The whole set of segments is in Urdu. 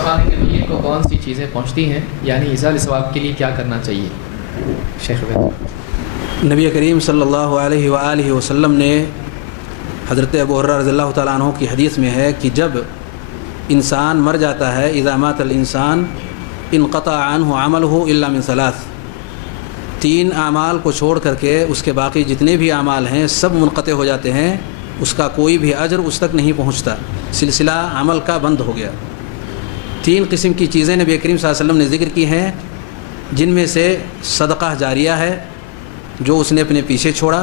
سوال ہے کہ نیت کو کون سی چیزیں پہنچتی ہیں، یعنی ایصال ثواب کے لیے کیا کرنا چاہیے؟ شیخ نبی کریم صلی اللہ علیہ وآلہ وسلم نے حضرت ابو ہریرہ رضی اللہ تعالیٰ عنہ کی حدیث میں ہے کہ جب انسان مر جاتا ہے، اذا مات الانسان انقطع عنہ عملہ الا من ثلاث، 3 اعمال کو چھوڑ کر کے اس کے باقی جتنے بھی اعمال ہیں سب منقطع ہو جاتے ہیں، اس کا کوئی بھی اجر اس تک نہیں پہنچتا، سلسلہ عمل کا بند ہو گیا۔ 3 قسم کی چیزیں نبی کریم صلی اللہ علیہ وسلم نے ذکر کی ہیں، جن میں سے صدقہ جاریہ ہے جو اس نے اپنے پیچھے چھوڑا،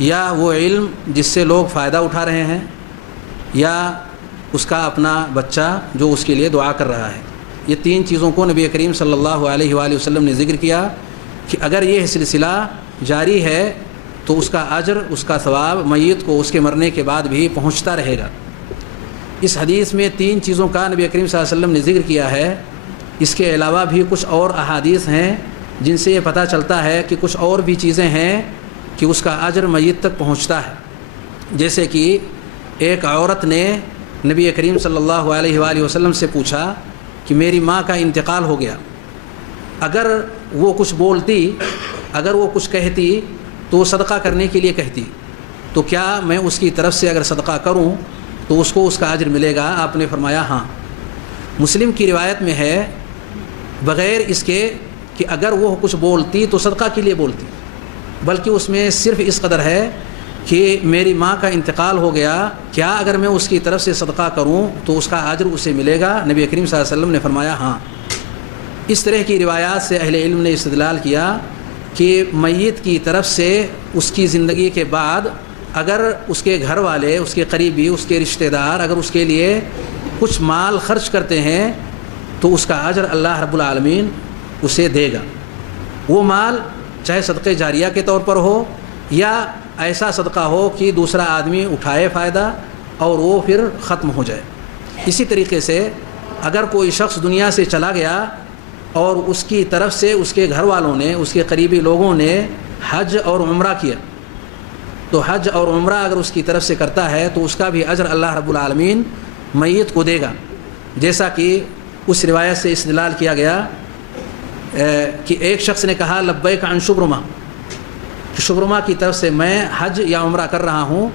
یا وہ علم جس سے لوگ فائدہ اٹھا رہے ہیں، یا اس کا اپنا بچہ جو اس کے لیے دعا کر رہا ہے۔ یہ 3 چیزوں کو نبی کریم صلی اللہ علیہ وآلہ وسلم نے ذکر کیا کہ اگر یہ سلسلہ جاری ہے تو اس کا اجر، اس کا ثواب میت کو اس کے مرنے کے بعد بھی پہنچتا رہے گا۔ اس حدیث میں 3 چیزوں کا نبی کریم صلی اللہ علیہ وسلم نے ذکر کیا ہے۔ اس کے علاوہ بھی کچھ اور احادیث ہیں جن سے یہ پتہ چلتا ہے کہ کچھ اور بھی چیزیں ہیں کہ اس کا اجر میت تک پہنچتا ہے۔ جیسے کہ ایک عورت نے نبی کریم صلی اللہ علیہ وآلہ وسلم سے پوچھا کہ میری ماں کا انتقال ہو گیا، اگر وہ کچھ بولتی، اگر وہ کچھ کہتی تو وہ صدقہ کرنے کے لیے کہتی، تو کیا میں اس کی طرف سے اگر صدقہ کروں تو اس کو اس کا اجر ملے گا؟ آپ نے فرمایا ہاں۔ مسلم کی روایت میں ہے بغیر اس کے کہ اگر وہ کچھ بولتی تو صدقہ کے لیے بولتی، بلکہ اس میں صرف اس قدر ہے کہ میری ماں کا انتقال ہو گیا، کیا اگر میں اس کی طرف سے صدقہ کروں تو اس کا اجر اسے ملے گا؟ نبی کریم صلی اللہ علیہ وسلم نے فرمایا ہاں۔ اس طرح کی روایات سے اہل علم نے استدلال کیا کہ میت کی طرف سے اس کی زندگی کے بعد اگر اس کے گھر والے، اس کے قریبی، اس کے رشتہ دار اگر اس کے لیے کچھ مال خرچ کرتے ہیں تو اس کا اجر اللہ رب العالمین اسے دے گا۔ وہ مال چاہے صدقہ جاریہ کے طور پر ہو یا ایسا صدقہ ہو کہ دوسرا آدمی اٹھائے فائدہ اور وہ پھر ختم ہو جائے۔ اسی طریقے سے اگر کوئی شخص دنیا سے چلا گیا اور اس کی طرف سے اس کے گھر والوں نے، اس کے قریبی لوگوں نے حج اور عمرہ کیا، تو حج اور عمرہ اگر اس کی طرف سے کرتا ہے تو اس کا بھی اجر اللہ رب العالمین میت کو دے گا۔ جیسا کہ اس روایت سے استدلال کیا گیا کہ ایک شخص نے کہا لبیک عن شبرمہ، کہ شبرمہ کی طرف سے میں حج یا عمرہ کر رہا ہوں۔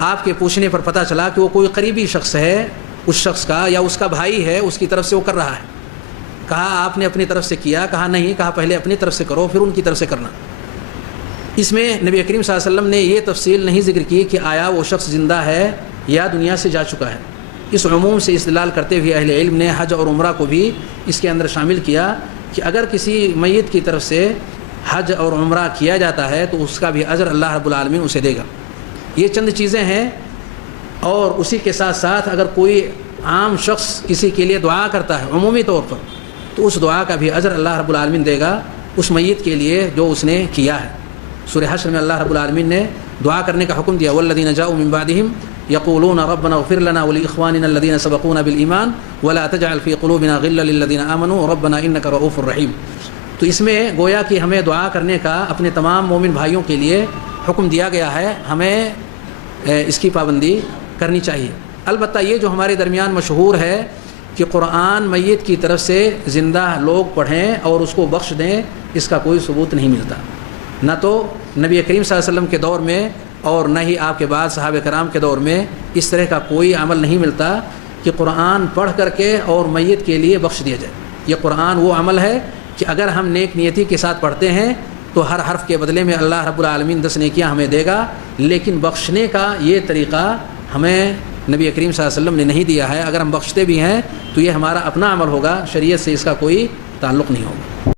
آپ کے پوچھنے پر پتہ چلا کہ وہ کوئی قریبی شخص ہے، اس شخص کا یا اس کا بھائی ہے، اس کی طرف سے وہ کر رہا ہے۔ کہا آپ نے اپنی طرف سے کیا؟ کہا نہیں، کہا پہلے اپنی طرف سے کرو پھر ان کی طرف سے کرنا۔ اس میں نبی کریم صلی اللہ علیہ وسلم نے یہ تفصیل نہیں ذکر کی کہ آیا وہ شخص زندہ ہے یا دنیا سے جا چکا ہے۔ اس عموم سے استدلال کرتے ہوئے اہل علم نے حج اور عمرہ کو بھی اس کے اندر شامل کیا کہ اگر کسی میت کی طرف سے حج اور عمرہ کیا جاتا ہے تو اس کا بھی اجر اللہ رب العالمین اسے دے گا۔ یہ چند چیزیں ہیں، اور اسی کے ساتھ ساتھ اگر کوئی عام شخص کسی کے لیے دعا کرتا ہے عمومی طور پر تو اس دعا کا بھی اجر اللہ رب العالمین دے گا اس میت کے لیے جو اس نے کیا ہے۔ سورہ حشر میں اللہ رب العالمین نے دعا کرنے کا حکم دیا، والذین جاؤوا من بعدہم یقولون ربنا اغفر لنا ولاخواننا الذین سبقونا بالایمان ولا تجعل فی قلوبنا غلا للذین آمنوا ربنا انک رؤوف رحیم۔ تو اس میں گویا کہ ہمیں دعا کرنے کا اپنے تمام مومن بھائیوں کے لیے حکم دیا گیا ہے، ہمیں اس کی پابندی کرنی چاہیے۔ البتہ یہ جو ہمارے درمیان مشہور ہے کہ قرآن میت کی طرف سے زندہ لوگ پڑھیں اور اس کو بخش دیں، اس کا کوئی ثبوت نہیں ملتا، نہ تو نبی کریم صلی اللہ علیہ وسلم کے دور میں اور نہ ہی آپ کے بعد صحابہ کرام کے دور میں اس طرح کا کوئی عمل نہیں ملتا کہ قرآن پڑھ کر کے اور میت کے لیے بخش دیا جائے۔ یہ قرآن وہ عمل ہے کہ اگر ہم نیک نیتی کے ساتھ پڑھتے ہیں تو ہر حرف کے بدلے میں اللہ رب العالمین 10 نیکیاں ہمیں دے گا، لیکن بخشنے کا یہ طریقہ ہمیں نبی کریم صلی اللہ علیہ وسلم نے نہیں دیا ہے۔ اگر ہم بخشتے بھی ہیں تو یہ ہمارا اپنا عمل ہوگا، شریعت سے اس کا کوئی تعلق نہیں ہوگا۔